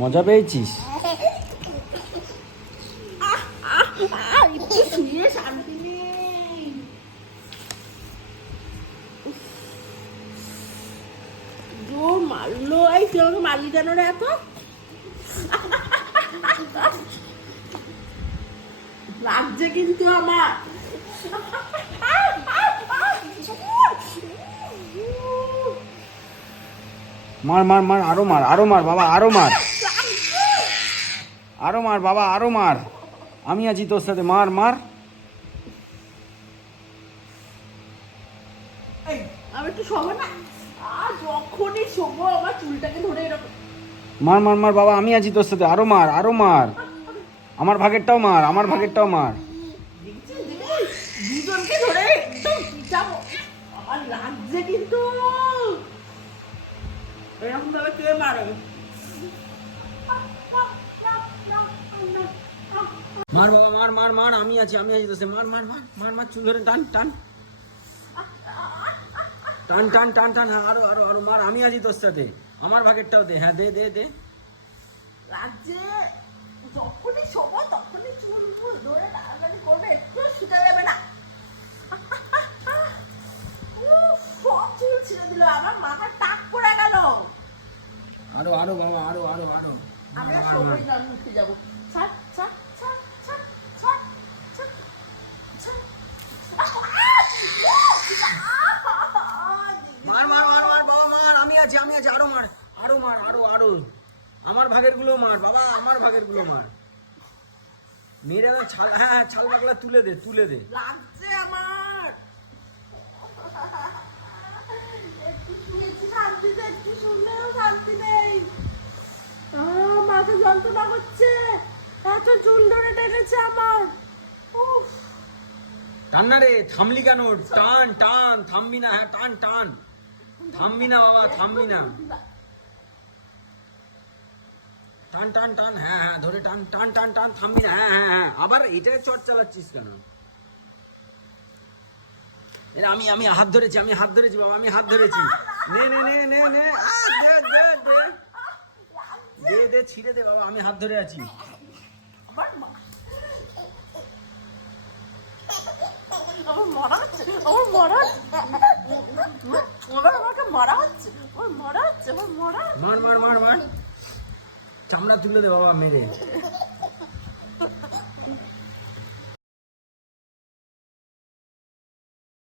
মজা পেয়েছিস? মারলো এই তুই আমাকে মারলি কেন রে এত? লাগছে কিন্তু আমার। মার মার মার আরও মার আরও মার বাবা আরও মার। আরও মার বাবা আরও মার। আমি আছি তোর সাথে মার মার। মার মার মার বাবা আমি আছি তোর সাথে আরও মার আরও মার। আমার ভাগেরটাও মার আমার ভাগেরটাও মার। দেখছিস দেখছিস? দুজনকে ধরে আমার লাগছে কিন্তু। এরকম ভাবে কে মারে? মার বাবা মার মার মার আমি আছি আমি আছি সাথে। মার মার মার মার মার চুল ধরে টান টান। টান টান টান টান হ্যাঁ আরও আরও আরও মার আমি আছি তোর সাথে। আমার ভাগেরটাও দে হ্যাঁ দে দে দে। লাগছে। যখনই শোবো তখনই চুল ফুল ধরে টানাটানি করবে একটু শুতে দেবে না। সব চুল ছিঁড়ে দিল আমার মাথা টাক পড়ে গেল। আরও আরও বাবা আরও আরও আরও। আমি আর মার, মার, সবাই গান উঠে যাব। ছাট ছাট ছাট ছাট ছাট ছাট। মার মার মার মার বাবা মার আমি আছি আমি আছি আরও মার আরও মার আরও আরও। আমার ভাগেরগুলো মার বাবা আমার ভাগেরগুলো মার। মেয়েরা ছাল হ্যাঁ হ্যাঁ ছাল বাগলা তুলে দে তুলে দে। লাগছে আমার। মাথা যন্ত্রণা করছে। এত চুল ধরে টেনেছে আমার। উফ। টান না রে থামলি কেন? টান টান থামবি না হ্যাঁ টান টান। থামবি না বাবা থামবি না। টান টান টান হ্যাঁ হ্যাঁ ধরে টান টান টান টান থামবি না হ্যাঁ হ্যাঁ হ্যাঁ আবার এটাই চট চালাচ্ছিস কেন? আমি আমি হাত ধরেছি আমি হাত ধরেছি বাবা আমি হাত ধরেছি। নে নে নে নে নে দে দে দে দে দে ছিঁড়ে দে বাবা আমি হাত ধরে আছি। আমার মারা হচ্ছে আমার মারা হচ্ছে। আমার আমাকে মারা হচ্ছে আমার মারা হচ্ছে আমার মারা হচ্ছে। মার মার মার মার। চামড়া তুলে দে বাবা মেরে।